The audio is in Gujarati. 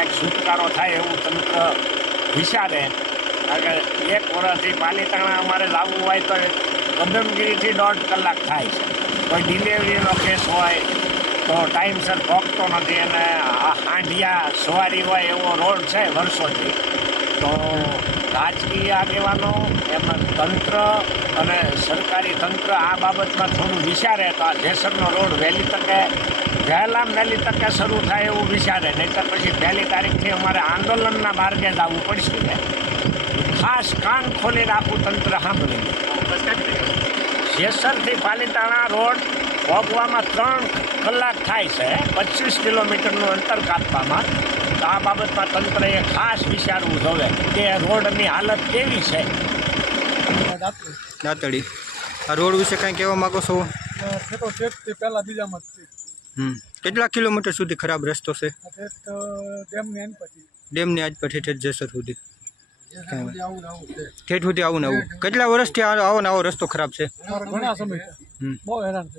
ક્યાંક છુટકારો થાય એવું તંત્ર વિચારે. કારણ કે 1 વર્ષથી પાલીતાણા અમારે લાવવું હોય તો કદમગીરીથી 1.5 કલાક થાય છે. કોઈ ડિલિવરીનો કેસ હોય તો ટાઈમસર પહોંચતો નથી, અને હાંડિયા સવારી હોય એવો રોડ છે વર્ષોથી. તો રાજકીય આગેવાનો એમાં તંત્ર અને સરકારી તંત્ર આ બાબતમાં થોડું વિચારે તો આ જેસરનો રોડ વહેલી તકે શરૂ થાય એવું વિચારે. નહીંતર પછી 1 તારીખથી અમારે આંદોલનના માર્ગે જ આવવું પડશે. ખાસ કાન ખોલીને આખું તંત્ર સાંભળી. જેસરથી પાલીતાણા રોડ પહોંચવામાં 3 કલાક થાય છે, 25 કિલોમીટરનું અંતર કાપવામાં. તો આ બાબતમાં તંત્રએ ખાસ વિચારવું જોઈએ કે રોડની હાલત કેવી છે. દાતડી આ રોડ વિશે કાંઈ કહેવા માગો છો? પહેલા બીજામાં કેટલા કિલોમીટર સુધી ખરાબ રસ્તો છે? ડેમની આજ પછી ઠેઠ જેસર સુધી ઠેઠ સુધી આવું ને આવું. કેટલા વર્ષથી આવો ને આવો રસ્તો ખરાબ છે? ઘણા સમય બહુ હેરાન થયું.